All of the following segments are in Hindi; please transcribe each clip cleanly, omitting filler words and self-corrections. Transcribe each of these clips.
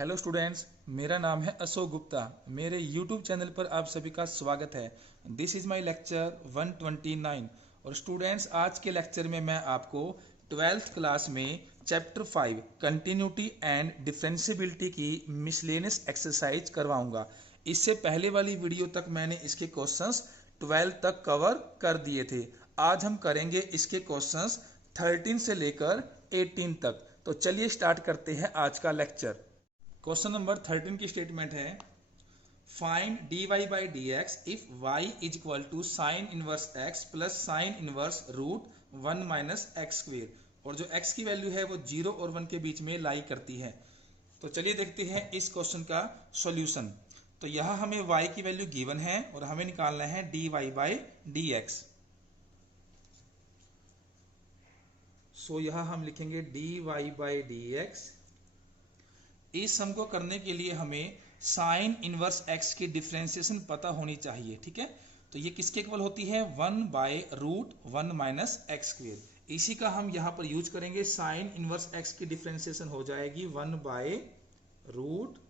हेलो स्टूडेंट्स, मेरा नाम है अशोक गुप्ता। मेरे यूट्यूब चैनल पर आप सभी का स्वागत है। This is my lecture 129। और स्टूडेंट्स, आज के लेक्चर में मैं आपको 12th क्लास में चैप्टर 5 कंटिन्यूटी एंड डिफरेंशिएबिलिटी की मिसलेनियस एक्सरसाइज करवाऊंगा। इससे पहले वाली वीडियो तक मैंने इसके क्वेश्चंस 12 तक कवर कर दिए थे। आज हम करेंगे इसके क्वेश्चंस 13 से लेकर 18 तक। तो चलिए स्टार्ट करते हैं आज का लेक्चर। क्वेश्चन नंबर 13 की स्टेटमेंट है, find dy by d x if y is equal to sine inverse x plus sine inverse root 1 minus x square. और जो x की वैल्यू है वो 0 और 1 के बीच में लाई करती है। तो चलिए देखते हैं इस क्वेश्चन का सॉल्यूशन। तो यहाँ हमें y की वैल्यू गिवन है और हमें निकालना है dy बाई डी एक्स। सो यहाँ हम लिखेंगे dy बाई डी एक्स। इस सम को करने के लिए हमें साइन इनवर्स x की डिफरेंशिएशन पता होनी चाहिए। ठीक है, तो ये किसके इक्वल होती है? 1 by root 1 minus x square. इसी का हम यहाँ पर यूज करेंगे। साइन इनवर्स x की डिफरेंशिएशन हो जाएगी 1 by root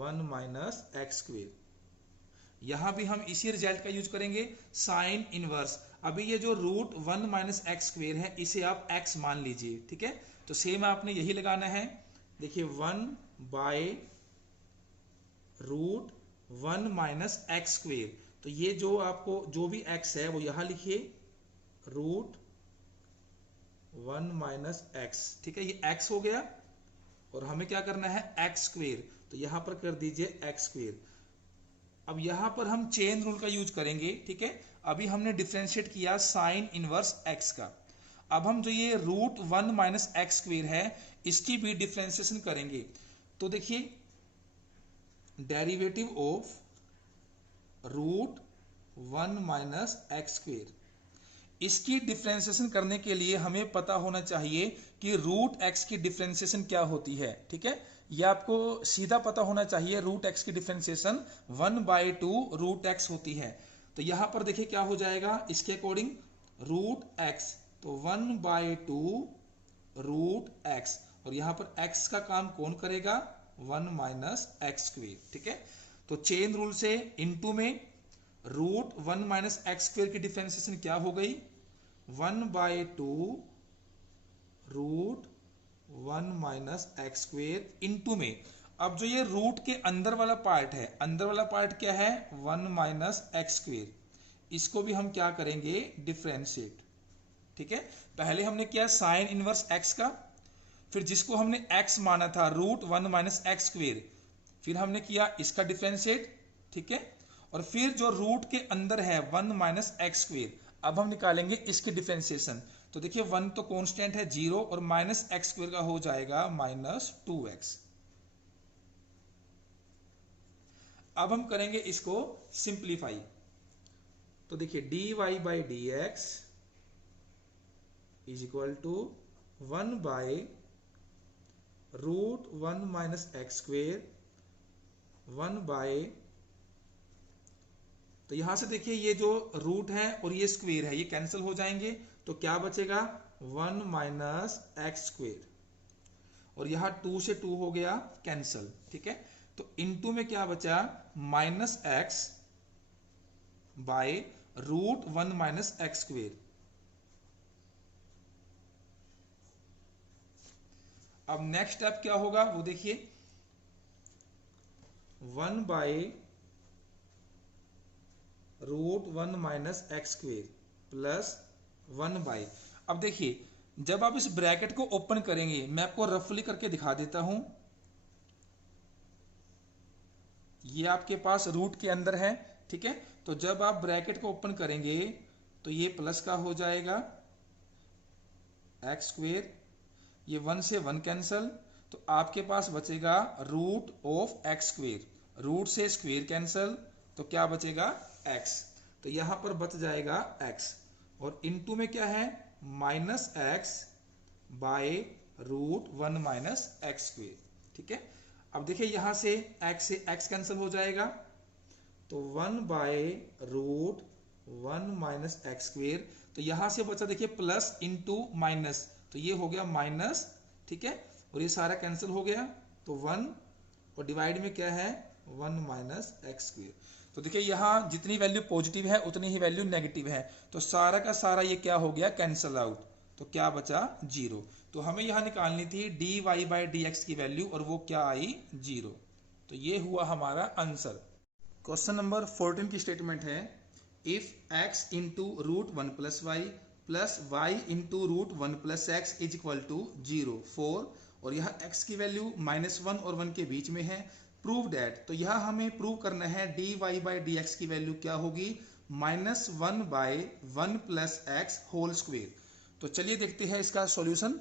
1 minus x square. यहाँ भी हम इसी रिजल्ट का यूज करेंगे, साइन इनवर्स। अभी ये जो रूट 1 माइनस एक्स स्क्वेयर है इसे आप x मान लीजिए। ठीक है, तो सेम आपने यही लगाना है। देखिए 1 by root 1 minus x square. तो ये जो आपको जो भी x है वो यहां लिखिए रूट 1 माइनस एक्स। ठीक है, ये x हो गया और हमें क्या करना है? X square. तो यहां पर कर दीजिए एक्स स्क्वेयर। अब यहां पर हम चेन रूल का यूज करेंगे। ठीक है, अभी हमने डिफरेंशिएट किया साइन इनवर्स x का। अब हम जो ये रूट 1 माइनस एक्स स्क्वेयर है इसकी भी डिफरेंशिएशन करेंगे। तो देखिए derivative of root 1 minus x square, इसकी डिफरेंशिएशन करने के लिए हमें पता होना चाहिए कि रूट एक्स की डिफरेंशिएशन क्या होती है। ठीक है, यह आपको सीधा पता होना चाहिए। रूट एक्स की डिफरेंशिएशन 1 बाई 2 रूट एक्स होती है। तो यहां पर देखिए क्या हो जाएगा इसके अकॉर्डिंग, रूट एक्स तो 1 बाई 2 रूट एक्स, और यहां पर x का काम कौन करेगा? 1 माइनस एक्स स्क्वेयर। ठीक है, तो चेन रूल से इनटू में रूट 1 माइनस एक्स स्क्वेयर की डिफरेंशिएशन क्या हो गई? 1 by 2 root 1 minus x square into में, अब जो ये रूट के अंदर वाला पार्ट है, अंदर वाला पार्ट क्या है? 1 माइनस एक्स स्क्वेयर। इसको भी हम क्या करेंगे? डिफरेंशिएट। ठीक है, पहले हमने किया साइन इनवर्स x का, फिर जिसको हमने x माना था रूट 1 माइनस एक्स स्क्वेयर, फिर हमने किया इसका डिफरेंशिएट। ठीक है, और फिर जो रूट के अंदर है 1 माइनस एक्स स्क्वेयर, अब हम निकालेंगे इसकी डिफरेंशिएशन। तो देखिए 1 तो कांस्टेंट है 0 और माइनस एक्स स्क्वेयर का हो जाएगा माइनस 2x। अब हम करेंगे इसको सिंप्लीफाई। तो देखिए dy by d x is equal to 1 by root 1 minus x square 1 by, तो यहां से देखिए ये जो रूट है और ये स्क्वेयर है ये कैंसिल हो जाएंगे। तो क्या बचेगा? 1 माइनस एक्स स्क्वेयर, और यहां 2 से 2 हो गया कैंसिल। ठीक है, तो इनटू में क्या बचा? Minus x by root 1 minus x square. अब नेक्स्ट स्टेप क्या होगा वो देखिए, 1 by root 1 minus x square plus 1 by, अब देखिए जब आप इस ब्रैकेट को ओपन करेंगे, मैं आपको रफली करके दिखा देता हूं। ये आपके पास रूट के अंदर है। ठीक है, तो जब आप ब्रैकेट को ओपन करेंगे तो ये प्लस का हो जाएगा एक्स स्क्वेयर, ये 1 से 1 कैंसल, तो आपके पास बचेगा root of x square. Root से स्क्वेयर कैंसल, तो क्या बचेगा? x। तो यहां पर बच जाएगा x, और इनटू में क्या है? Minus x by root 1 minus x square. ठीक है, अब देखिए यहां से x कैंसिल हो जाएगा, तो 1 by root 1 minus x square. तो यहां से बचा देखिए प्लस इंटू माइनस, तो ये हो गया माइनस। ठीक है, और ये सारा कैंसिल हो गया, तो 1 और डिवाइड में क्या है 1 माइनस एक्स स्क्वेयर। तो देखिए यहाँ जितनी वैल्यू पॉजिटिव है उतनी ही वैल्यू नेगेटिव है, तो सारा का सारा ये क्या हो गया, कैंसल आउट। तो क्या बचा, 0। तो हमें यहाँ निकालनी थी d y by d x की वैल्यू, और वो क्या आई, 0। तो ये हुआ हमारा आंसर। क्वेश्चन नंबर 14 की स्टेटमेंट है, if x into root 1 plus y into root 1 plus x is equal to 0 4, और यह x की वैल्यू -1 और 1 के बीच में है, प्रूव दैट। तो यह हमें प्रूव करना है d y by d x की वैल्यू क्या होगी, -1 by 1 plus x whole square. तो चलिए देखते हैं इसका सॉल्यूशन।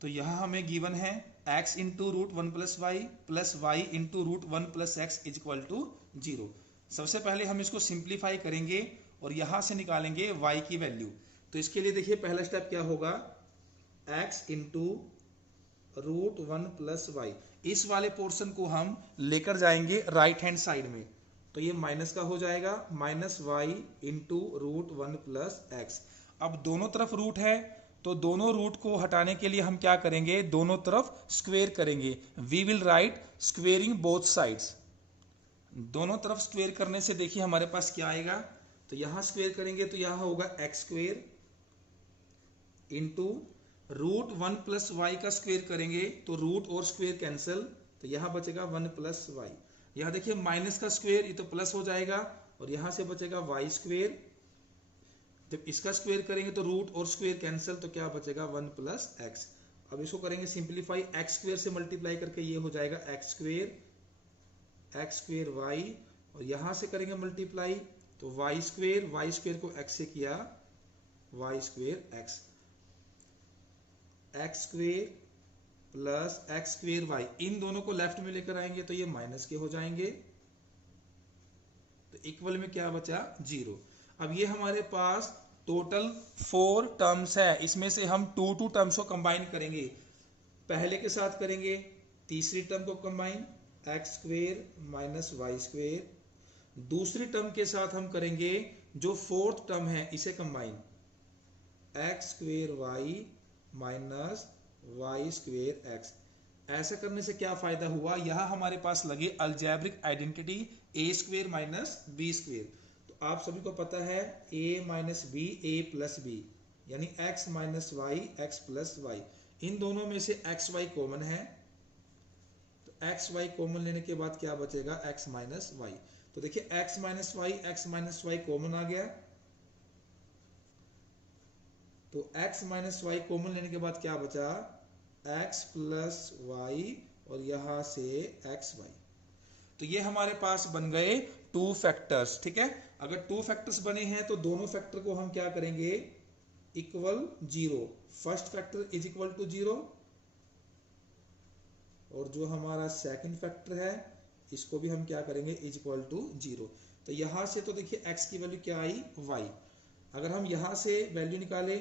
तो यह हमें गिवन है x into root 1 plus y into root 1 plus x is equal to 0। सबसे पहले हम इसको सिंप्लीफाई करेंगे और यहां से निकालेंगे y की वैल्यू। तो इसके लिए देखिए पहला स्टेप क्या होगा, x into root 1 plus y, इस वाले पोर्शन को हम लेकर जाएंगे राइट हैंड साइड में, तो ये माइनस का हो जाएगा, minus y into root 1 plus x. अब दोनों तरफ रूट है, तो दोनों रूट को हटाने के लिए हम क्या करेंगे, दोनों तरफ स्क्वेयर करेंगे। We will write squaring both sides. दोनों तरफ स्क्वेयर करने से देखिए हमारे पास क्या आएगा, तो यहां स्क्वेयर करेंगे तो यहां होगा x square into root 1 plus y का स्क्वेयर करेंगे तो रूट और स्क्वेयर कैंसिल, तो यहां बचेगा 1 प्लस वाई। यहां देखिए माइनस का स्क्वेयर, ये तो प्लस हो जाएगा, और यहां से बचेगा वाई स्क्वेयर। जब इसका स्क्वेयर करेंगे तो रूट और स्क्वेयर कैंसिल, तो क्या बचेगा 1 प्लस एक्स। अब इसको करेंगे सिंप्लीफाई, एक्स स्क्वेयर से मल्टीप्लाई करके ये हो जाएगा एक्स स्क्वेयर वाई, और यहां से करेंगे मल्टीप्लाई तो वाई स्क्वेयर को एक्स से किया, y square x square plus x square y, इन दोनों को लेफ्ट में लेकर आएंगे तो ये माइनस के हो जाएंगे, तो इक्वल में क्या बचा, 0। अब ये हमारे पास टोटल 4 टर्म्स है, इसमें से हम 2 टर्म्स को कंबाइन करेंगे। पहले के साथ करेंगे तीसरी टर्म को combine, x square minus y square. दूसरी टर्म के साथ हम करेंगे जो फोर्थ टर्म है इसे combine, x square y minus y square x. ऐसा करने से क्या फायदा हुआ, यहां हमारे पास लगे algebraic identity a square minus b square. तो आप सभी को पता है a minus b a plus b, यानी x minus y x plus y. इन दोनों में से एक्स वाई कॉमन है, तो एक्स वाई कॉमन लेने के बाद क्या बचेगा, x माइनस वाई। तो देखिए x माइनस वाई कॉमन आ गया, तो x माइनस वाई कॉमन लेने के बाद क्या बचा, x प्लस वाई, और यहां से एक्स वाई। तो ये हमारे पास बन गए 2 फैक्टर्स। ठीक है, अगर 2 फैक्टर्स बने हैं तो दोनों फैक्टर को हम क्या करेंगे, equal 0। First factor is equal to 0, और जो हमारा सेकंड फैक्टर है इसको भी हम क्या करेंगे, इज इक्वल टू 0। तो यहां से तो देखिए x की वैल्यू क्या आई, y। अगर हम यहां से वैल्यू निकाले,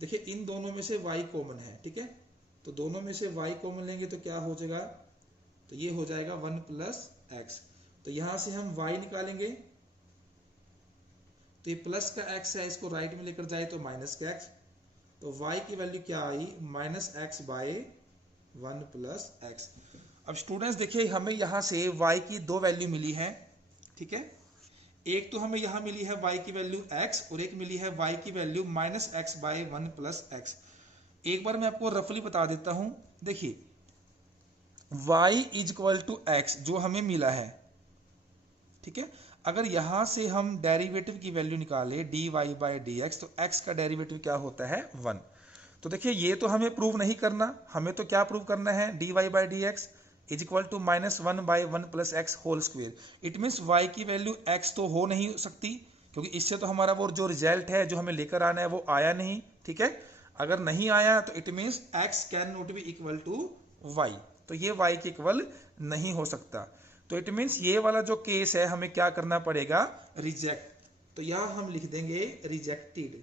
देखिए इन दोनों में से y कॉमन है, ठीक है, तो दोनों में से y कॉमन लेंगे तो क्या हो जाएगा, तो ये हो जाएगा 1 प्लस एक्स। तो यहां से हम y निकालेंगे, तो ये प्लस का x है, इसको राइट में लेकर जाए तो माइनस का x, तो y की वैल्यू क्या आई, minus x by 1 plus x. अब स्टूडेंट्स देखिए हमें यहां से y की 2 वैल्यू मिली है, ठीक है, एक तो हमें यहां मिली है y की वैल्यू x, और एक मिली है y की value minus x by 1 plus x. एक बार मैं आपको रफली बता देता हूं, देखिए y is equal to x जो हमें मिला है, ठीक है, अगर यहां से हम डेरिवेटिव की वैल्यू निकाले dy बाई dx, तो x का डेरिवेटिव क्या होता है, 1। तो देखिए ये तो हमें प्रूव नहीं करना, हमें तो क्या प्रूव करना है, dy by dx is equal to -1 by 1 plus x whole square. It means y की वैल्यू x तो हो नहीं सकती, क्योंकि इससे तो हमारा वो जो रिजल्ट है जो हमें लेकर आना है वो आया नहीं, ठीक है। अगर नहीं आया तो it means x can not be equal to y, तो ये y के इक्वल नहीं हो सकता। तो इट मीन्स ये वाला जो केस है हमें क्या करना पड़ेगा, रिजेक्ट। तो यहां हम लिख देंगे रिजेक्टेड।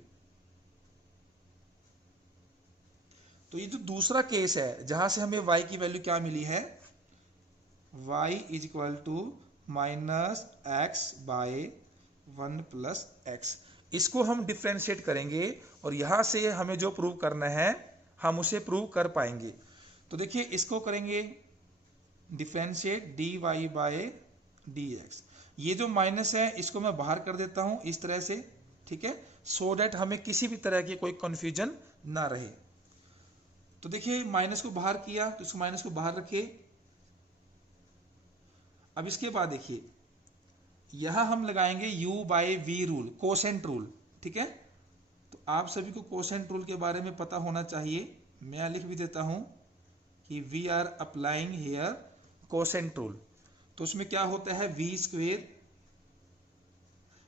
तो ये जो दूसरा केस है जहां से हमें y की वैल्यू क्या मिली है, y is equal to minus x by 1 plus x, इसको हम डिफ्रेंशिएट करेंगे और यहां से हमें जो प्रूव करना है हम उसे प्रूव कर पाएंगे। तो देखिए इसको करेंगे differentiate d y by d x. ये जो माइनस है इसको मैं बाहर कर देता हूं इस तरह से, ठीक है, सो डैट हमें किसी भी तरह की कोई कंफ्यूजन ना रहे। तो देखिए माइनस को बाहर किया तो इस माइनस को बाहर रखिए। अब इसके बाद देखिए यहां हम लगाएंगे u by v rule, quotient rule, ठीक है। तो आप सभी को कोसेंट रूल के बारे में पता होना चाहिए। मैं लिख भी देता हूं कि we are applying here quotient rule. तो उसमें क्या होता है, v square,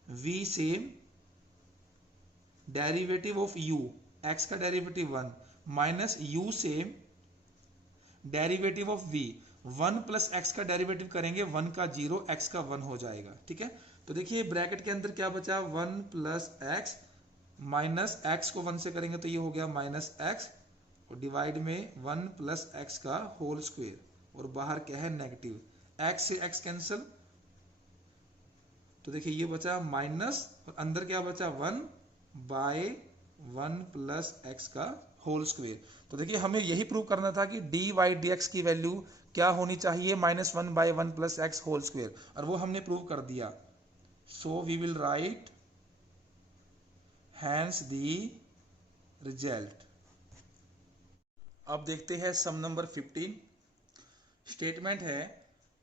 v same derivative of u, x का derivative 1 minus u same derivative of v, 1 plus x का डेरिवेटिव करेंगे 1 का 0, x का 1 हो जाएगा, ठीक है। तो देखिए ब्रैकेट के अंदर क्या बचा, 1 प्लस एक्स माइनस एक्स को 1 से करेंगे तो ये हो गया माइनस एक्स, और डिवाइड में 1 प्लस एक्स का होल स्क्वायर, और बाहर क्या है नेगेटिव, एक्स से एक्स कैंसिल, तो देखिए ये बचा माइनस, और अंदर क्या बचा 1 बाय 1 प्लस एक्स का होल स्क्वायर। तो देखिए हमें यही प्रूव करना था कि डी वाई डी एक्स की वैल्यू क्या होनी चाहिए, -1 by 1 plus x whole square, और वो हमने प्रूव कर दिया। So we will write hence the result. अब देखते हैं सम नंबर 15। स्टेटमेंट है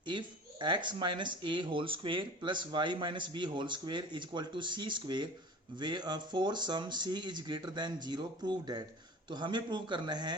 if x minus a whole square plus y minus b whole square is equal to c square for some c is greater than 0 prove that. तो हमें प्रूव करना है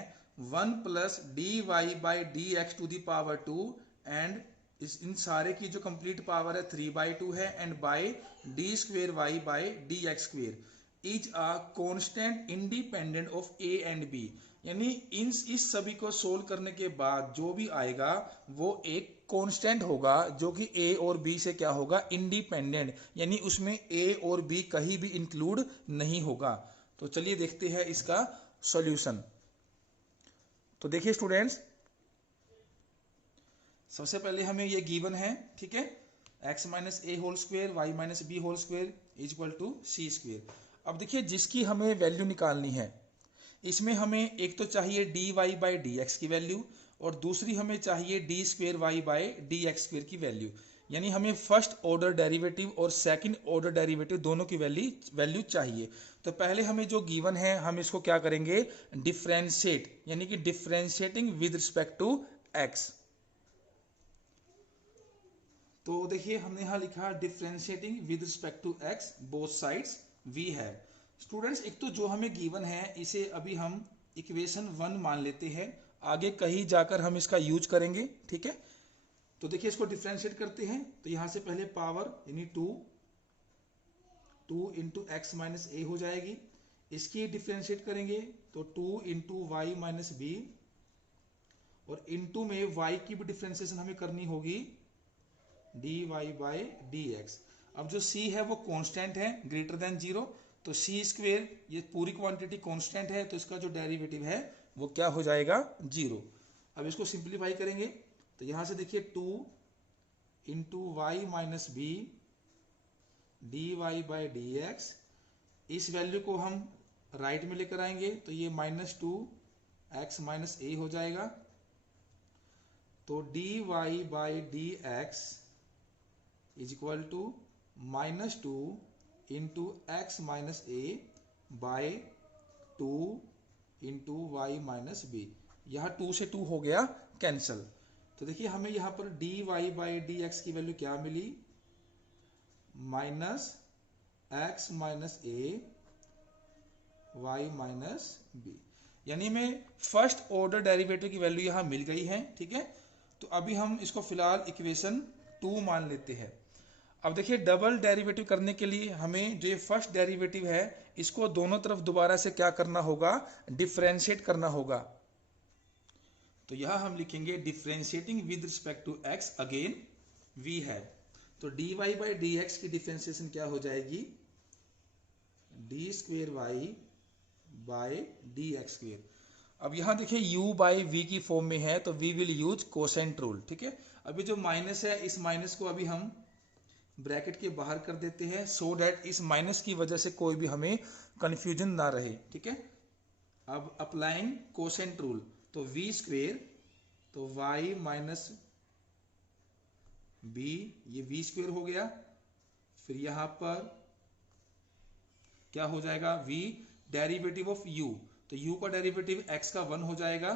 1 plus d y by d x to the power 2 and इन सारे की जो कंप्लीट पावर है 3/2 है, and by d square y by d x square is a constant independent of a and b. यानी इस सभी को सोल्व करने के बाद जो भी आएगा वो एक कांस्टेंट होगा जो कि ए और बी से क्या होगा, इंडिपेंडेंट, यानी उसमें ए और बी कहीं भी इंक्लूड नहीं होगा। तो चलिए देखते हैं इसका सॉल्यूशन। तो देखिए स्टूडेंट्स, सबसे पहले हमें ये गिवन है, ठीक है, x minus a whole square y minus b whole square is equal to c square. अब देखिए जिसकी हमें वैल्यू निकालनी है, इसमें हमें एक तो चाहिए d y by d x की वैल्यू, और दूसरी हमें चाहिए d square y by d x square की वैल्यू। यानी हमें फर्स्ट ऑर्डर डेरिवेटिव और सेकंड ऑर्डर डेरिवेटिव दोनों की वैल्यू चाहिए। तो पहले हमें जो गिवन है हम इसको क्या करेंगे, डिफरेंशिएट, यानी कि differentiating with respect to x. तो देखिए हमने यहां लिखा differentiating with respect to x both sides we have. Students एक तो जो हमें गिवन है इसे अभी हम इक्वेशन 1 मान लेते हैं, आगे कहीं जाकर हम इसका यूज करेंगे, ठीक है। तो देखिए इसको डिफरेंशिएट करते हैं, तो यहां से पहले पावर यानी 2 इंटू एक्स माइनस ए हो जाएगी, इसकी डिफरेंशिएट करेंगे तो 2 इंटू वाई माइनस बी, और इंटू में y की भी डिफरेंशिएशन हमें करनी होगी d y by d x. अब जो c है वो कांस्टेंट है ग्रेटर देन 0, तो सी स्क्वेयर ये पूरी क्वांटिटी कांस्टेंट है, तो इसका जो डेरिवेटिव है वो क्या हो जाएगा 0। अब इसको सिंप्लीफाई करेंगे तो यहां से देखिए 2 into y minus b d y by d x, इस वैल्यू को हम राइट में लेकर आएंगे तो ये -2 एक्स माइनस ए हो जाएगा। तो d y by d x is equal to -2 into x minus a by 2 into y minus b. यह 2 से 2 हो गया कैंसल। तो देखिए हमें यहां पर d y by d x की वैल्यू क्या मिली, minus x minus a y minus b, यानी हमें फर्स्ट ऑर्डर डेरिवेटिव की वैल्यू यहां मिल गई है, ठीक है। तो अभी हम इसको फिलहाल इक्वेशन 2 मान लेते हैं। अब देखिए डबल डेरिवेटिव करने के लिए हमें जो ये फर्स्ट डेरिवेटिव है इसको दोनों तरफ दोबारा से क्या करना होगा, डिफरेंशिएट करना होगा। तो यहां हम लिखेंगे differentiating with respect to x, again we है। तो d y by d x की डिफरेंशिएशन क्या हो जाएगी, d square y by d x square. अब यहां देखिए u बाई वी की फॉर्म में है तो we will use quotient rule, ठीक है। अभी जो माइनस है इस माइनस को अभी हम ब्रैकेट के बाहर कर देते हैं, सो डैट इस माइनस की वजह से कोई भी हमें कंफ्यूजन ना रहे, ठीक है। अब अप्लाइंग कोसेंट रूल, तो वी स्क्वेयर तो वाई माइनस बी, ये वी स्क्वेयर हो गया। फिर यहां पर क्या हो जाएगा, वी डेरिवेटिव ऑफ यू, तो यू का डेरिवेटिव एक्स का 1 हो जाएगा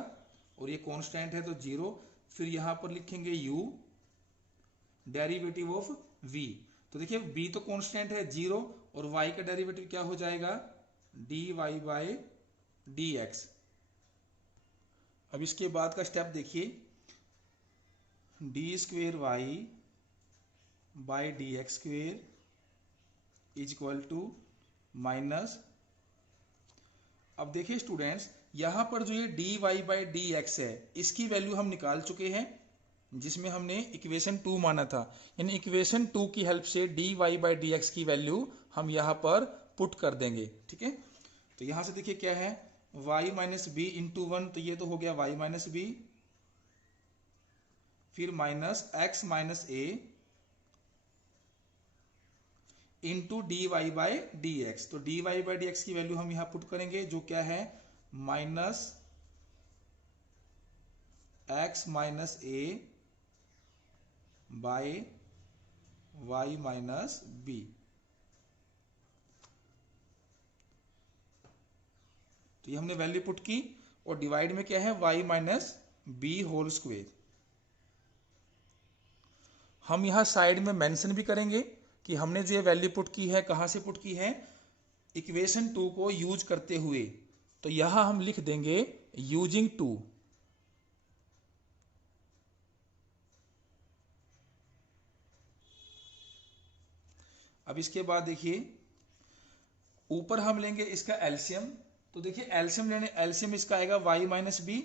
और ये कांस्टेंट है तो 0। फिर यहां पर लिखेंगे यू डेरिवेटिव ऑफ वी, तो देखिए बी तो कांस्टेंट है 0 और वाई का डेरिवेटिव क्या हो जाएगा, d y by d x. अब इसके बाद का स्टेप देखिए, d square y by d x square is equal to minus, अब देखिए स्टूडेंट्स यहां पर जो ये d y by d x है इसकी वैल्यू हम निकाल चुके हैं, जिसमें हमने इक्वेशन 2 माना था, यानी इक्वेशन 2 की हेल्प से d y by d x की वैल्यू हम यहां पर पुट कर देंगे। ठीक है, तो यहां से देखिए क्या है, y माइनस बी इंटू 1, तो ये तो हो गया y माइनस बी, फिर minus x minus a into d y by d x, तो d y by d x की वैल्यू हम यहां पुट करेंगे जो क्या है, minus x minus a by y minus b. तो ये हमने वैल्यू पुट की और डिवाइड में क्या है, y minus b whole square. हम यहां साइड में मेंशन भी करेंगे कि हमने जो ये वैल्यू पुट की है कहां से पुट की है, इक्वेशन 2 को यूज करते हुए, तो यहां हम लिख देंगे यूजिंग 2। अब इसके बाद देखिए ऊपर हम लेंगे इसका एलसीएम, तो देखिए एलसीएम लेने, एलसीएम इसका आएगा y माइनस बी,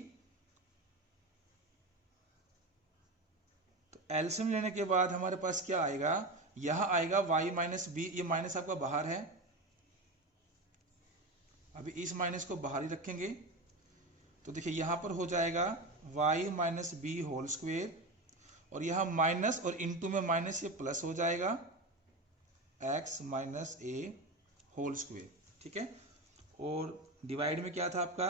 तो एलसीएम लेने के बाद हमारे पास क्या आएगा, यहां आएगा y माइनस बी, ये माइनस आपका बाहर है, अभी इस माइनस को बाहर ही रखेंगे, तो देखिए यहां पर हो जाएगा y minus b whole square, और यहां माइनस और इनटू में माइनस, ये प्लस हो जाएगा x minus a whole square. ठीक है, और डिवाइड में क्या था आपका,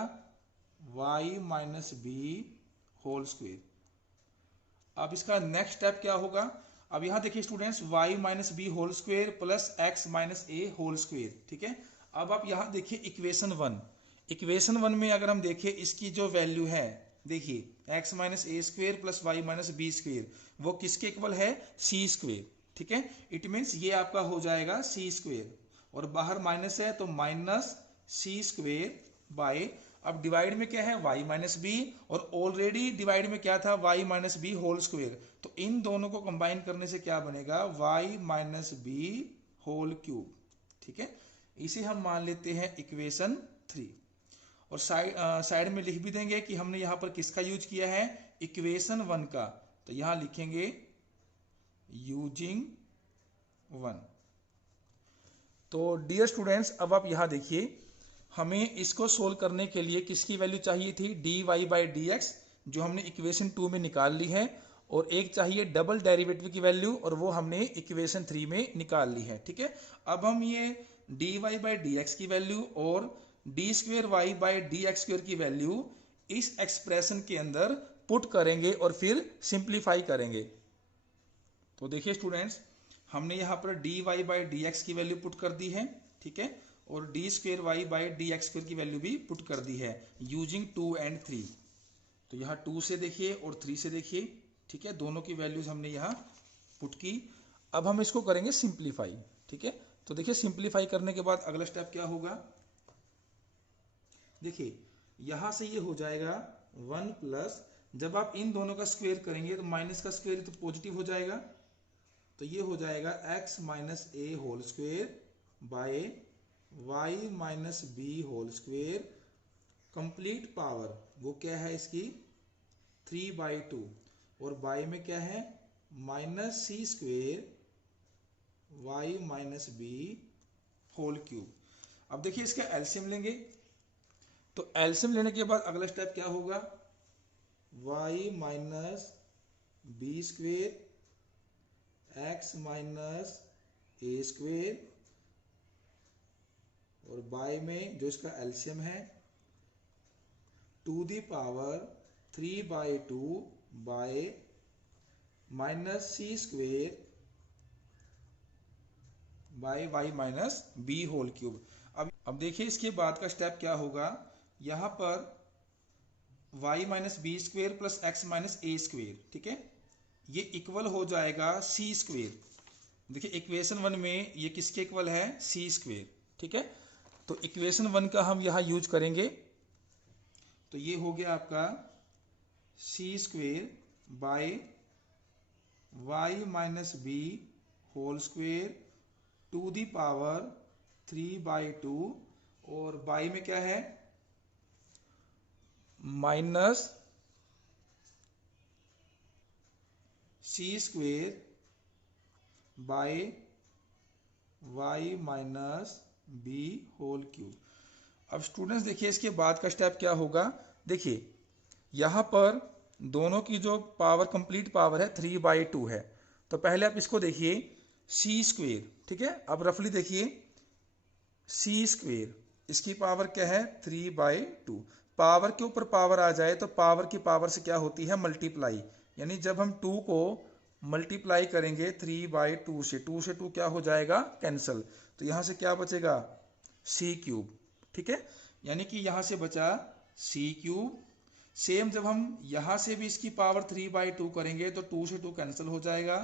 y minus b whole square. अब इसका नेक्स्ट स्टेप क्या होगा, अब यहां देखिए students y minus b whole square plus x minus a whole square. ठीक है, अब आप यहां देखिए इक्वेशन 1, इक्वेशन 1 में अगर हम देखें इसकी जो वैल्यू है, देखिए x minus a square plus y minus b square, वो किसके इक्वल है, सी स्क्वेयर। ठीक है, इट मीन्स ये आपका हो जाएगा सी स्क्वेयर, और बाहर माइनस है तो माइनस सी स्क्वेयर बाय, अब डिवाइड में क्या है y माइनस बी, और ऑलरेडी डिवाइड में क्या था, y minus b whole square, तो इन दोनों को कंबाइन करने से क्या बनेगा, y minus b whole cube. ठीक है, इसे हम मान लेते हैं इक्वेशन 3, और साइड में लिख भी देंगे कि हमने यहां पर किसका यूज किया है, इक्वेशन 1 का, तो यहां लिखेंगे यूजिंग 1। तो डियर स्टूडेंट्स अब आप यहां देखिए, हमें इसको सोल्व करने के लिए किसकी वैल्यू चाहिए थी, d y by d x, जो हमने इक्वेशन 2 में निकाल ली है, और एक चाहिए डबल डेरिवेटिव की वैल्यू, और वो हमने इक्वेशन 3 में निकाल ली है। ठीक है, अब हम ये d y by d x की वैल्यू और d square y by d x square की वैल्यू इस एक्सप्रेशन के अंदर पुट करेंगे और फिर सिंप्लीफाई करेंगे। तो देखिए स्टूडेंट्स हमने यहाँ पर d y by d x की वैल्यू पुट कर दी है। ठीक है, और d square y by d x square की वैल्यू भी पुट कर दी है यूजिंग 2 एंड 3। तो यहाँ 2 से देखिए और 3 से देखिए। ठीक है, दोनों की वैल्यूज हमने यहाँ पुट की। अब हम इसको करेंगे सिंप्लीफाई। ठीक है, तो देखिए सिंप्लीफाई करने के बाद अगला स्टेप क्या होगा, देखिए यहां से ये हो जाएगा 1 प्लस, जब आप इन दोनों का स्क्वायर करेंगे तो माइनस का स्क्वायर तो पॉजिटिव हो जाएगा, तो ये हो जाएगा x minus a whole square by y minus b whole square complete power, वो क्या है इसकी 3/2, और बाय में क्या है minus c square y minus b whole cube. अब देखिए इसका एलसीएम लेंगे, तो एलसीएम लेने के बाद अगला स्टेप क्या होगा, y minus b square x minus a square, और बाय में जो इसका एलसीएम है to the power 3/2 by minus c square by y minus b whole cube. अब देखिए इसके बाद का स्टेप क्या होगा। यहां पर y minus b square plus x minus a square, ठीक है, ये इक्वल हो जाएगा सी स्क्वेयर। देखिए इक्वेशन 1 में ये किसके इक्वल है, सी स्क्वेयर, ठीक है। तो इक्वेशन 1 का हम यहां यूज करेंगे, तो ये हो गया आपका c square by y minus b whole square to the power 3/2, और बाई में क्या है, minus c square by y minus b whole cube. अब स्टूडेंट्स देखिए इसके बाद का स्टेप क्या होगा। देखिए यहां पर दोनों की जो पावर, कंप्लीट पावर है 3/2 है। तो पहले आप इसको देखिए सी स्क्वेयर, ठीक है। अब रफली देखिए सी स्क्वेयर, इसकी पावर क्या है 3/2। पावर के ऊपर पावर आ जाए तो पावर की पावर से क्या होती है, मल्टीप्लाई। यानी जब हम 2 को मल्टीप्लाई करेंगे 3/2 से, 2 से 2 क्या हो जाएगा, कैंसल। तो यहां से क्या बचेगा, सी क्यूब, ठीक है। यानी कि यहां से बचा सी क्यूब। सेम जब हम यहां से भी इसकी पावर 3/2 करेंगे तो 2 से 2 कैंसिल हो जाएगा,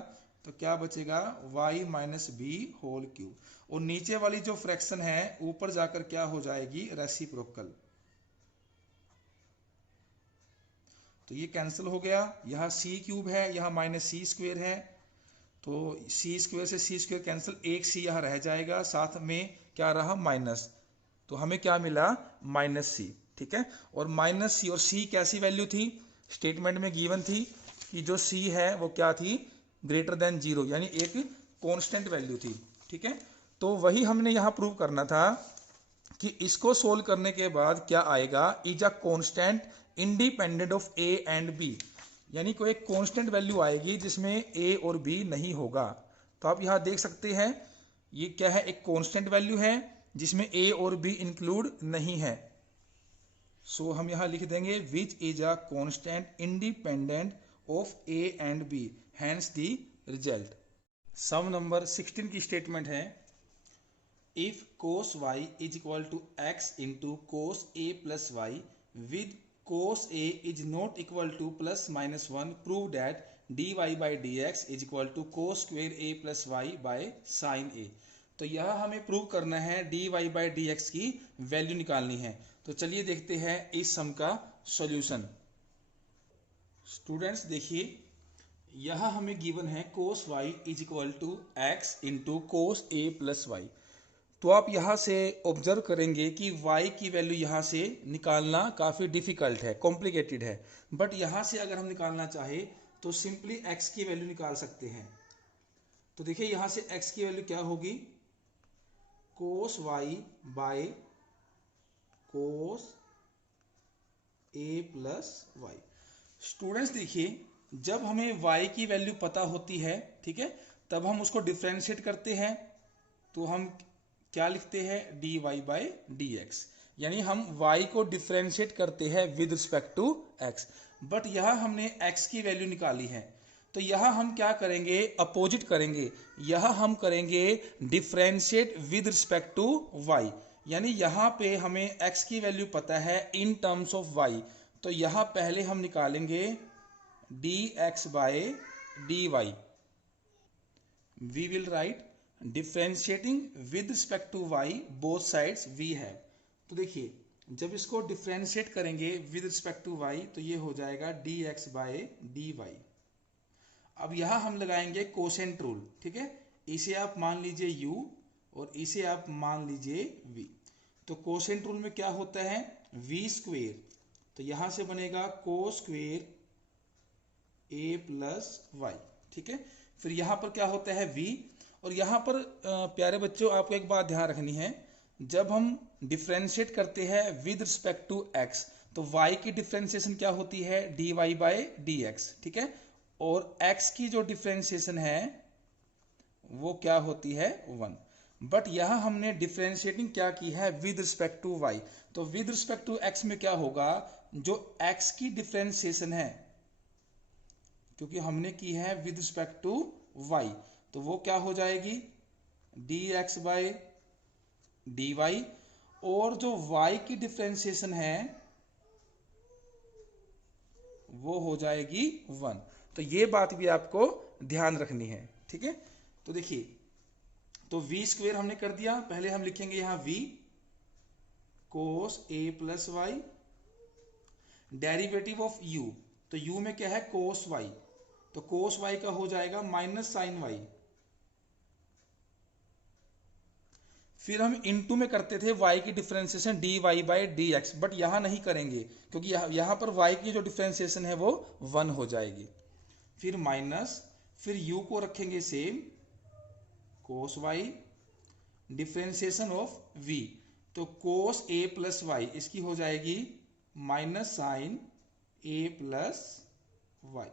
तो क्या बचेगा, y minus b whole cube. और नीचे वाली जो फ्रैक्शन है ऊपर जाकर क्या हो जाएगी, रेसिप्रोकल। तो ये कैंसिल हो गया, यहाँ सी क्यूब है, यहाँ माइनस सी स्क्वेयर है, तो सी स्क्वेयर से सी स्क्वेयर कैंसिल, एक सी यहाँ रह जाएगा, साथ में क्या रहा, माइनस। तो हमें क्या मिला, माइनस सी, ठीक है। और माइनस सी और सी कैसी वैल्यू थी, स्टेटमेंट में गिवन थी कि जो सी है वो क्या थी, ग्रेटर देन 0, यानी एक कांस्टेंट वैल्यू थी, ठीक है। तो वही हमने यहां प्रूव करना था कि इसको सोल्व करने के बाद क्या आएगा, is a constant independent of a and b. यानी कोई एक कांस्टेंट वैल्यू आएगी जिसमें ए और बी नहीं होगा। तो आप यहां देख सकते हैं ये क्या है, एक कांस्टेंट वैल्यू है जिसमें ए और बी इंक्लूड नहीं है। सो हम यहां लिख देंगे which is a constant independent of a and b, hence the result. Sum number 16 की स्टेटमेंट है, if cos y is equal to x into cos a plus y with cos a is not equal to plus minus 1, prove that dy by d x is equal to cos square a plus y by sine a. तो यह हमें प्रूव करना है, dy बाई डी एक्स की वैल्यू निकालनी है। तो चलिए देखते हैं इस सम का सॉल्यूशन। स्टूडेंट्स देखिए यह हमें गिवन है cos y is equal to x into cos a plus y. तो आप यहां से ऑब्जर्व करेंगे कि y की वैल्यू यहां से निकालना काफी डिफिकल्ट है, कॉम्प्लिकेटेड है। बट यहां से अगर हम निकालना चाहे तो सिंपली x की वैल्यू निकाल सकते हैं। तो देखिए यहां से x की वैल्यू क्या होगी, cos y by cos a plus y. Students देखिए जब हमें y की वैल्यू पता होती है, ठीक है, तब हम उसको डिफ्रेंशिएट करते हैं। तो हम क्या लिखते हैं, dy बाई डी एक्स, यानी हम y को डिफ्रेंशिएट करते हैं with respect to x। But यहां हमने x की वैल्यू निकाली है, तो यहां हम क्या करेंगे, अपोजिट करेंगे। यहां हम करेंगे differentiate with respect to y, यानी यहां पे हमें x की वैल्यू पता है इन टर्म्स ऑफ y। तो यहां पहले हम निकालेंगे dx by dy, we will write differentiating with respect to y both sides v है। तो देखिए जब इसको डिफ्रेंशिएट करेंगे विद रिस्पेक्ट टू y तो ये हो जाएगा dx बाय dy। अब यहां हम लगाएंगे कोसेंट रूल, ठीक है। इसे आप मान लीजिए u और इसे आप मान लीजिए v। तो कोसेंट रूल में क्या होता है, v स्क्वेयर, तो यहां से बनेगा cos square a plus y, ठीक है। फिर यहां पर क्या होता है v, और यहां पर प्यारे बच्चों आपको एक बात ध्यान रखनी है, जब हम डिफ्रेंशिएट करते हैं विद रिस्पेक्ट टू x तो y की डिफ्रेंशिएशन क्या होती है, dy बाई डी एक्स, ठीक है। और x की जो डिफ्रेंशिएशन है वो क्या होती है 1। बट यहां हमने डिफ्रेंशिएटिंग क्या की है विद रिस्पेक्ट टू y। तो विद रिस्पेक्ट टू x में क्या होगा, जो x की डिफ्रेंशिएशन है, क्योंकि हमने की है विद रिस्पेक्ट टू y, तो वो क्या हो जाएगी dx बाय dy, और जो y की डिफ्रेंसिएशन है वो हो जाएगी 1। तो ये बात भी आपको ध्यान रखनी है, ठीक है। तो देखिए, तो v स्क्वेयर हमने कर दिया, पहले हम लिखेंगे यहां v cos a plus y, derivative of u, तो u में क्या है cos y, तो cos y का हो जाएगा माइनस साइन y। फिर हम इनटू में करते थे y की differentiation dy by dx, but यहां नहीं करेंगे क्योंकि यहां पर y की जो डिफरेंशिएशन है वो 1 हो जाएगी। फिर माइनस, फिर u को रखेंगे same cos y, differentiation of v, तो cos a प्लस वाई इसकी हो जाएगी minus sine a plus y.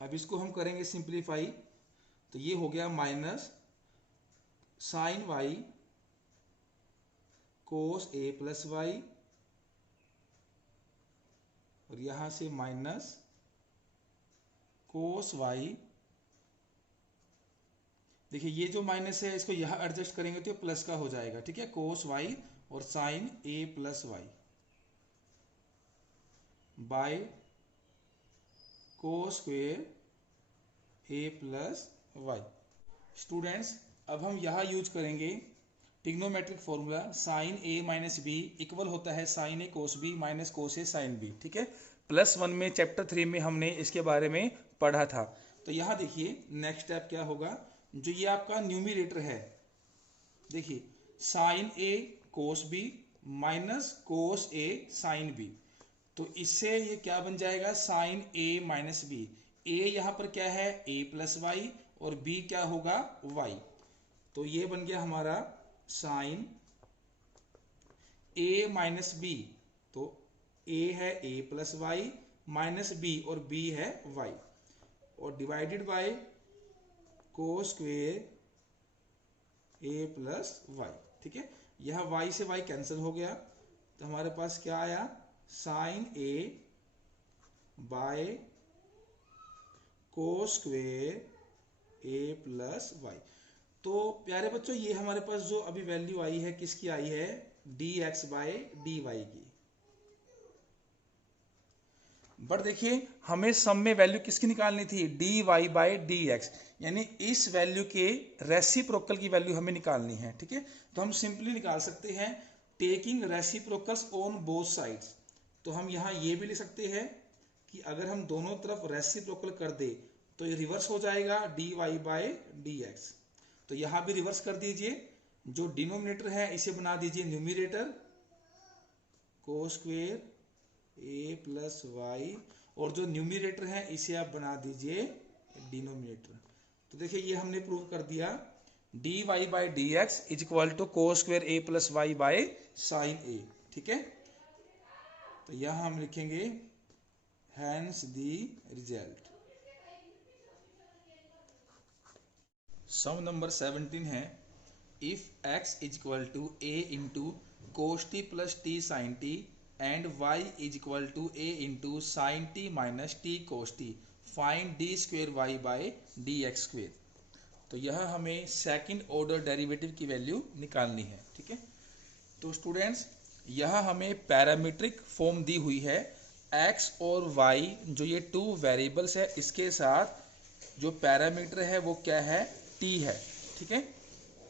अब इसको हम करेंगे सिंप्लीफाई, तो ये हो गया minus sine y cos a plus y, और यहां से माइनस कोस वाई। देखिए ये जो माइनस है इसको यहां एडजस्ट करेंगे तो प्लस का हो जाएगा, ठीक है, कोस वाई और sine a plus y by cos square a plus y. Students, अब हम यहां यूज करेंगे trigonometric formula, sine a minus b equal होता है sine a cos b minus cos a sine b, ठीक है। +1 में चैप्टर 3 में हमने इसके बारे में पढ़ा था। तो यहां देखिए नेक्स्ट स्टेप क्या होगा, जो ये आपका न्यूमिरेटर है, देखिए sign a cos b minus cos a sine B, तो इससे ये क्या बन जाएगा साइन ए माइनस बी। ए यहां पर क्या है ए प्लस वाई, और बी क्या होगा वाई, तो ये बन गया हमारा साइन ए माइनस बी, तो ए है a plus y minus b, और बी है वाई, और divided by cos square a plus y, ठीक है। यह y से y कैंसिल हो गया, तो हमारे पास क्या आया sine a by cos square a plus y. तो प्यारे बच्चों, ये हमारे पास जो अभी वैल्यू आई है किसकी आई है dx बाय dy की। बट देखिए हमें सम में वैल्यू किसकी निकालनी थी dy बाय dx, यानी इस वैल्यू के रेसिप्रोकल की वैल्यू हमें निकालनी है, ठीक है। तो हम सिंपली निकाल सकते हैं taking reciprocals on both sides. तो हम यहाँ ये भी लिख सकते हैं कि अगर हम दोनों तरफ रेसिप्रोकल कर दे तो ये रिवर्स हो जाएगा dy बाय dx। तो यहाँ भी रिवर्स कर दीजिए, जो डिनोमिनेटर है इसे बना दीजिए numerator cos square a plus y, और जो न्यूमिरेटर है इसे आप बना दीजिए डिनोमिनेटर। तो देखिए ये हमने प्रूव कर दिया dy by dx is equal to cos square a plus y by sine a, ठीक है। तो यहां हम लिखेंगे hence the result. Sum number 17 है, if x is equal to a into cos t plus t sine t and y is equal to a into sine t minus t cos t, find d square y by d x square. तो यह हमें सेकंड ऑर्डर डेरिवेटिव की वैल्यू निकालनी है, ठीक है। तो स्टूडेंट्स, यह हमें पैरामीट्रिक फॉर्म दी हुई है, x और y जो ये 2 वेरिएबल्स है, इसके साथ जो पैरामीटर है वो क्या है t है, ठीक है।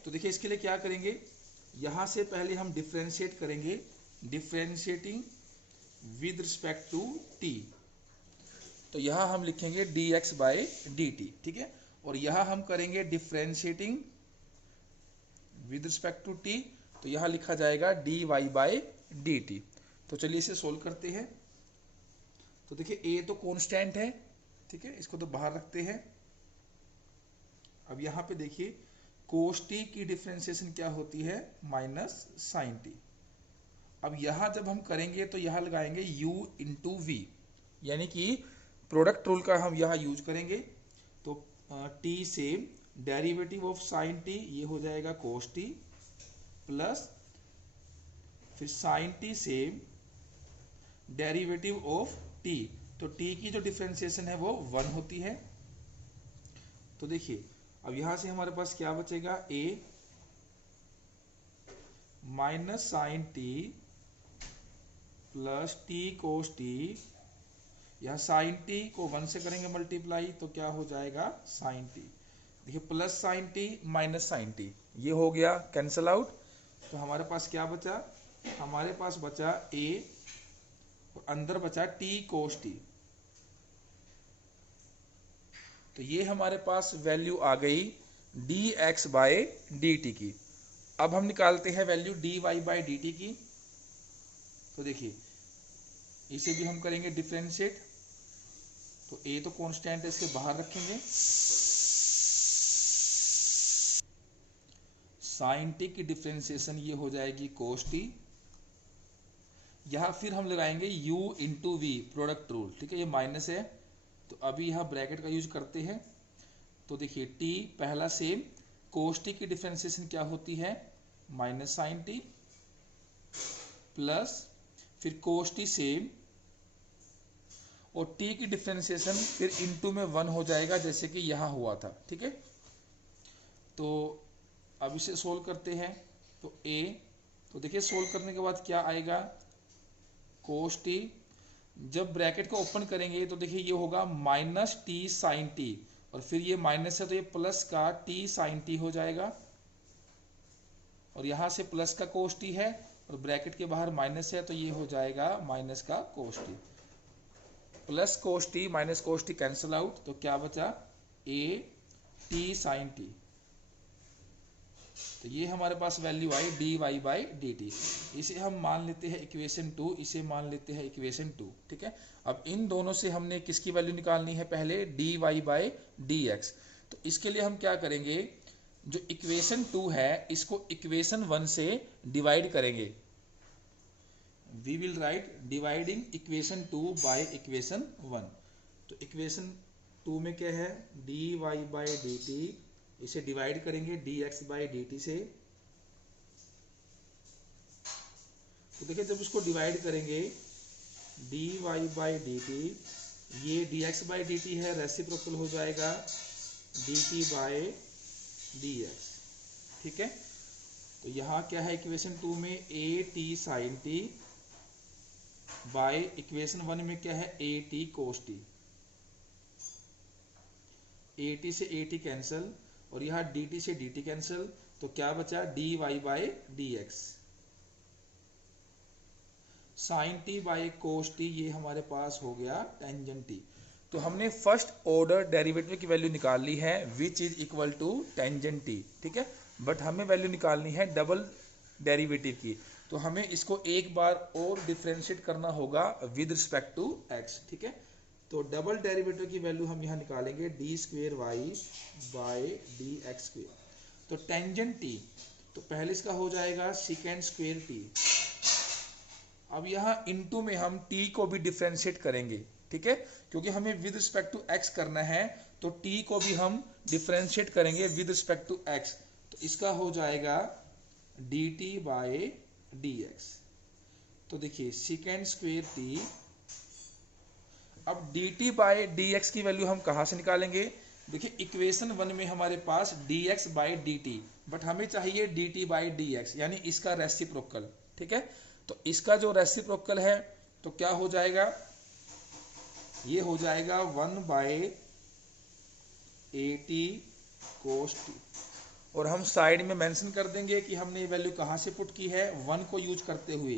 तो देखिए इसके लिए क्या करेंगे, यहाँ से पहले हम डिफ्रेंशिएट करेंगे, differentiating with respect to t, तो यहाँ हम लिखेंगे dx बाई dt, ठीक है। और यहाँ हम करेंगे differentiating with respect to t, तो यहाँ लिखा जाएगा dy बाई dt। तो चलिए इसे सोल्व करते हैं। तो देखिए a तो कांस्टेंट है, ठीक है, इसको तो बाहर रखते हैं। अब यहाँ पे देखिए कोस टी की डिफ्रेंशिएशन क्या होती है माइनस साइन टी। अब यहाँ जब हम करेंगे तो यहाँ लगाएंगे u इंटू वी, यानी कि प्रोडक्ट रूल का हम यहाँ यूज करेंगे। तो t से डेरिवेटिव ऑफ साइन टी ये हो जाएगा कोस टी, प्लस फिर साइन टी से डेरिवेटिव ऑफ टी। तो टी की जो डिफ्रेंसिएशन है वो 1 होती है। तो देखिए अब यहां से हमारे पास क्या बचेगा, a minus sine t plus t cos t. यह साइन टी को 1 से करेंगे मल्टीप्लाई तो क्या हो जाएगा साइन टी। देखिए plus sine t minus sine t ये हो गया कैंसल आउट। तो हमारे पास क्या बचा, हमारे पास बचा a और अंदर बचा टी कोस टी। तो ये हमारे पास वैल्यू आ गई dx बाय dt की। अब हम निकालते हैं वैल्यू dy बाय dt की। तो देखिए इसे भी हम करेंगे डिफरेंशिएट। तो a तो कांस्टेंट है, इसके बाहर रखेंगे। साइन टी की डिफरेंशिएशन ये हो जाएगी कोस टी। यहां फिर हम लगाएंगे u into v product rule, ठीक है, ये माइनस है तो अभी यहां ब्रैकेट का यूज करते हैं। तो देखिए t पहला सेम, कोस टी की डिफरेंशिएशन क्या होती है माइनस साइन टी प्लस फिर कोस टी सेम और t की डिफरेंशिएशन फिर इनटू में 1 हो जाएगा जैसे कि यहां हुआ था, ठीक है। तो अब इसे सोल्व करते हैं। तो a, तो देखिए सोल्व करने के बाद क्या आएगा कोस टी। जब ब्रैकेट को ओपन करेंगे तो देखिए ये होगा माइनस टी साइन टी और फिर ये माइनस है तो ये प्लस का टी साइन टी हो जाएगा और यहां से प्लस का कोस टी है और ब्रैकेट के बाहर माइनस है तो ये हो जाएगा माइनस का cos t. Plus cos t minus cos t cancel out तो क्या बचा a टी साइन टी। तो ये हमारे पास वैल्यू आई dy बाई dt। इसे हम मान लेते हैं इक्वेशन 2, इसे मान लेते हैं इक्वेशन 2, ठीक है। अब इन दोनों से हमने किसकी वैल्यू निकालनी है पहले dy बाई dx। तो इसके लिए हम क्या करेंगे, जो इक्वेशन 2 है इसको इक्वेशन 1 से डिवाइड करेंगे। We will write dividing equation 2 by equation 1। तो इक्वेशन 2 में क्या है dy बाई dt, इसे डिवाइड करेंगे dx बाई dt से। तो देखिए जब इसको डिवाइड करेंगे dy बाई dt, ये dx बाई dt है रेसिप्रोकल हो जाएगा dt बाय dx, ठीक है। तो यहाँ क्या है इक्वेशन 2 में a t sine t by equation 1 में क्या है a t cos t। a t से a t कैंसिल और यहाँ dt से dt कैंसिल तो क्या बचा dy by dx। Sine t by cos t ये हमारे पास हो गया टेंजेंट t। तो हमने फर्स्ट ऑर्डर डेरिवेटिव की वैल्यू निकाल ली है which is equal to tangent t, ठीक है। बट हमें वैल्यू निकालनी है डबल डेरिवेटिव की। तो हमें इसको एक बार और डिफरेंशिएट करना होगा विद रिस्पेक्ट टू x, ठीक है। तो डबल डेरिवेटिव की वैल्यू हम यहाँ निकालेंगे d square y by d x square. तो टेंजेंट t, तो पहले इसका हो जाएगा सेकेंड स्क्वेयर t। अब यहाँ इनटू में हम t को भी डिफरेंशिएट करेंगे, ठीक है, क्योंकि हमें विद रिस्पेक्ट टू x करना है तो t को भी हम डिफरेंशिएट करेंगे विद रिस्पेक्ट टू x। तो इसका हो जाएगा dt बाय dx। तो देखिए सेकेंड स्क्वेयर t। अब dt बाय dx की वैल्यू हम कहां से निकालेंगे, देखिए इक्वेशन 1 में हमारे पास dx बाय dt, बट हमें चाहिए dt बाय dx यानी इसका रेसिप्रोकल, ठीक है। तो इसका जो रेसिप्रोकल है तो क्या हो जाएगा, ये हो जाएगा 1 बाय at cos t। और हम साइड में मेंशन कर देंगे कि हमने ये वैल्यू कहां से पुट की है 1 को यूज करते हुए।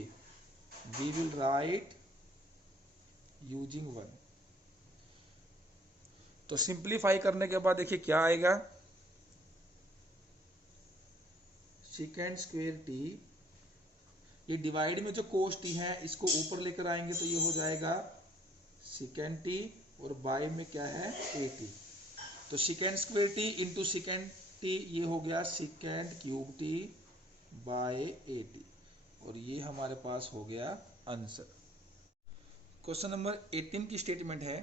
We will write using 1। तो सिंप्लीफाई करने के बाद देखिए क्या आएगा, सेकेंड स्क्वेयर t, ये डिवाइड में जो कोस t है इसको ऊपर लेकर आएंगे तो ये हो जाएगा सेकेंड t और बाय में क्या है at। तो second square t into second t ये हो गया second cube t by at और ये हमारे पास हो गया आंसर। क्वेश्चन नंबर 18 की स्टेटमेंट है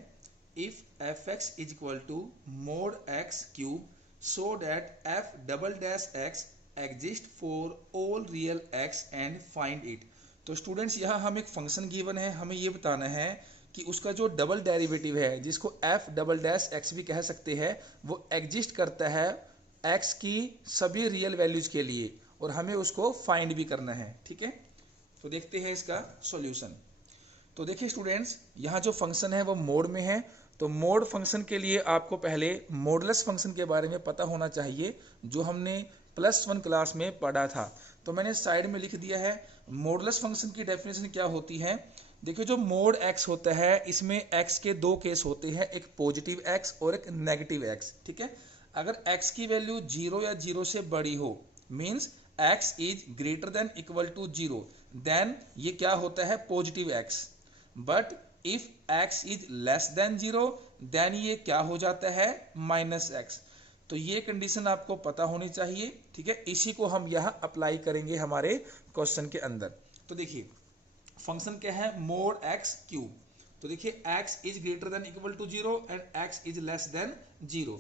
if fx is equal to mod x cube so that f double dash x exist for all real x and find it. तो स्टूडेंट्स यहाँ हम एक फंक्शन गिवन है, हमें ये बताना है कि उसका जो डबल डेरिवेटिव है जिसको एफ डबल डैश एक्स भी कह सकते हैं, वो एग्जिस्ट करता है एक्स की सभी रियल वैल्यूज के लिए, और हमें उसको फाइंड भी करना है। ठीक है, तो देखते हैं इसका सॉल्यूशन। तो देखिए स्टूडेंट्स, यहाँ जो फंक्शन है वो मोड में है, तो मोड फंक्शन के लिए आपको पहले मॉडुलस फंक्शन के बारे में पता होना चाहिए, जो हमने +1 क्लास में पढ़ा था। तो मैंने साइड में लिख दिया है। मॉडुलस फंक्शन की डेफिनेशन क्या होती है। देखिए जो मोड एक्स होता है, इसमें एक्स के दो केस होते हैं, एक पॉजिटिव एक्स और एक नेगेटिव एक्स। ठीक है, अगर एक्स की वैल्यू 0 या 0 से बड़ी हो, means x is greater than equal to 0, then ये क्या होता है, positive x. But if x is less than 0, then ये क्या हो जाता है, -x। तो ये कंडीशन आपको पता होनी चाहिए। ठीक है, इसी को हम यहाँ अप्लाई करेंगे हमारे क्वेश्चन के अंदर। तो देखिए फंक्शन क्या है, मोड x क्यूब। तो देखिए x is greater than equal to 0 and x is less than 0।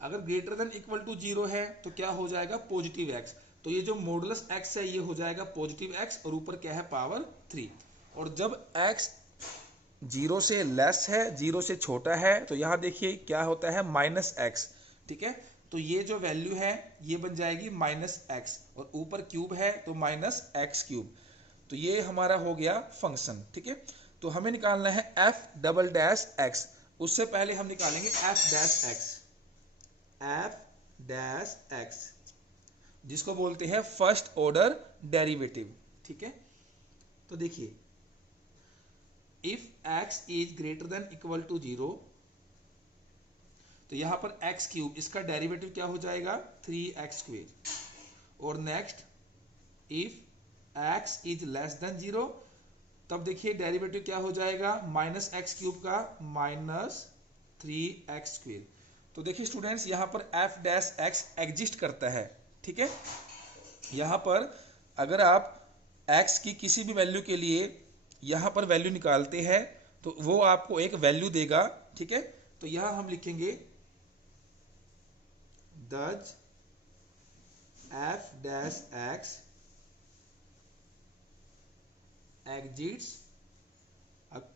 अगर ग्रेटर देन इक्वल टू 0 है तो क्या हो जाएगा, पॉजिटिव x। तो ये जो मॉडुलस x है ये हो जाएगा पॉजिटिव x, और ऊपर क्या है, पावर 3। और जब x 0 से लेस है, 0 से छोटा है, तो यहाँ देखिए क्या होता है, -x। ठीक है, तो ये जो वैल्यू है ये बन जाएगी -x, और ऊपर क्यूब है तो -x³। तो ये हमारा हो गया फंक्शन। ठीक है, तो हमें निकालना है एफ डबल डैश एक्स। उससे पहले हम निकालेंगे F dash x, F dash x, जिसको बोलते हैं फर्स्ट ऑर्डर डेरिवेटिव। ठीक है, तो देखिए if x is greater than equal to 0, तो यहां पर x³, इसका डेरिवेटिव क्या हो जाएगा, 3x²। और next if x is less than 0, तब देखिए डेरिवेटिव क्या हो जाएगा, -x³ का -3x²। तो देखिए स्टूडेंट्स यहाँ पर f डैश x एग्जिस्ट करता है। ठीक है, यहाँ पर अगर आप x की किसी भी वैल्यू के लिए यहाँ पर वैल्यू निकालते हैं तो वो आपको एक वैल्यू देगा। ठीक है, तो यहाँ हम लिखेंगे दज एफ डैश एक्स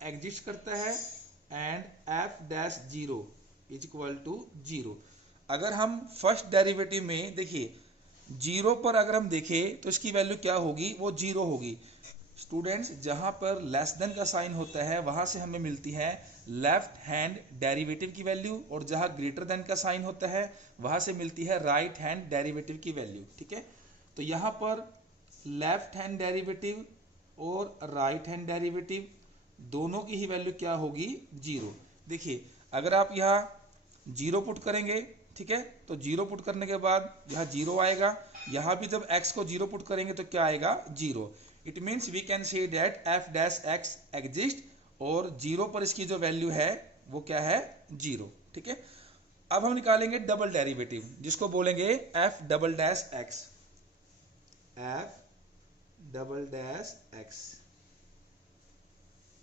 एग्जिस्ट करता है and f dash 0 is equal to 0। अगर हम फर्स्ट डेरिवेटिव में देखिए 0 पर अगर हम देखें तो इसकी वैल्यू क्या होगी, वो 0 होगी। स्टूडेंट्स जहां पर लेस देन का साइन होता है वहां से हमें मिलती है लेफ्ट हैंड डेरिवेटिव की वैल्यू, और जहां ग्रेटर देन का साइन होता है वहां से मिलती है राइट हैंड डेरिवेटिव की वैल्यू। ठीक है, तो यहां पर लेफ्ट हैंड डेरिवेटिव और राइट हैंड डेरिवेटिव दोनों की ही वैल्यू क्या होगी, 0। देखिए अगर आप यहाँ 0 पुट करेंगे, ठीक है, तो 0 पुट करने के बाद यहाँ 0 आएगा, यहाँ भी जब x को 0 पुट करेंगे तो क्या आएगा, 0। It means we can say that f dash x exist, और 0 पर इसकी जो वैल्यू है वो क्या है, 0। ठीक है, अब हम निकालेंगे डबल डेरिवेटिव, जिसको बोलेंगे F double dash x, F double dash x.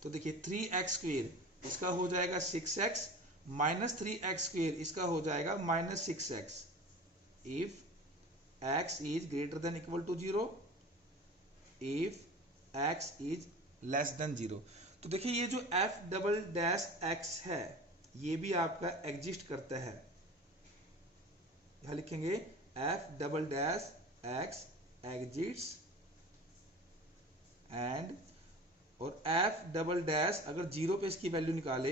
तो देखिए 3x², इसका हो जाएगा 6x, -3x² इसका हो जाएगा -6x। If x is greater than equal to 0, if x is less than 0। तो देखिए ये जो f डबल डैश x है ये भी आपका एग्जिस्ट करता है। यहां लिखेंगे f double dash x exist and, और f डबल डैश अगर 0 पे इसकी वैल्यू निकाले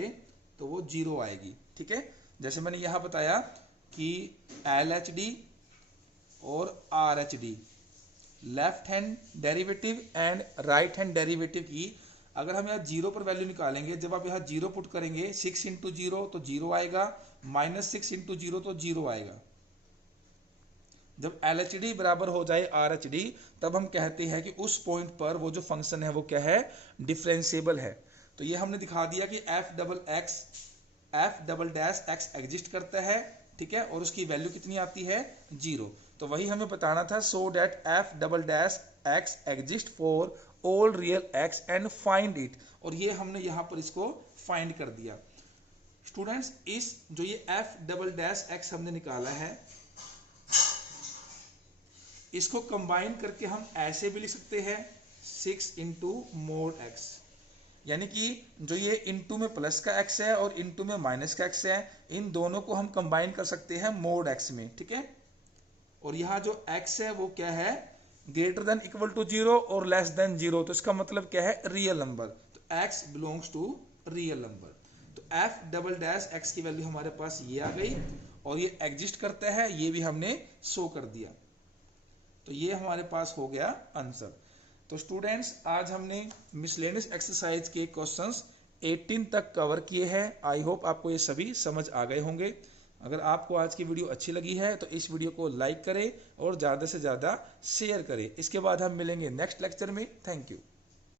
तो वो 0 आएगी। ठीक है, जैसे मैंने यहां बताया कि LHD और RHD, left hand derivative and right hand derivative की अगर हम यहाँ 0 पर वैल्यू निकालेंगे, जब आप यहाँ 0 पुट करेंगे 6 इंटू 0 तो 0 आएगा, -6 इंटू 0 तो 0 आएगा। जब LHD बराबर हो जाए RHD, तब हम कहते हैं कि उस पॉइंट पर वो जो फंक्शन है वो क्या है, डिफरेंशिएबल है। तो ये हमने दिखा दिया कि F double dash x exist करता है। ठीक है, और उसकी वैल्यू कितनी आती है, 0। तो वही हमें बताना था, so that F double dash x exist for all real x and find it, और ये हमने यहाँ पर इसको फाइंड कर दिया। स्टूडेंट्स इस जो ये एफ डबल डैश एक्स हमने निकाला है, इसको कंबाइन करके हम ऐसे भी लिख सकते हैं, 6 इंटू मोड एक्स, यानी कि जो ये इंटू में प्लस का एक्स है और इंटू में माइनस का एक्स है, इन दोनों को हम कंबाइन कर सकते हैं मोड एक्स में, ठीक है। और यहाँ जो एक्स है वो क्या है, ग्रेटर देन इक्वल टू 0 और लेस देन 0, तो इसका मतलब क्या है, रियल नंबर। तो x belongs to real number. तो एफ डबल डैश एक्स की वैल्यू हमारे पास ये आ गई और ये एग्जिस्ट करता है, ये भी हमने शो कर दिया। तो ये हमारे पास हो गया आंसर। तो स्टूडेंट्स आज हमने मिसलेनियस एक्सरसाइज के क्वेश्चंस 18 तक कवर किए हैं। आई होप आपको ये सभी समझ आ गए होंगे। अगर आपको आज की वीडियो अच्छी लगी है तो इस वीडियो को लाइक करें और ज़्यादा से ज़्यादा शेयर करें। इसके बाद हम मिलेंगे नेक्स्ट लेक्चर में। Thank you.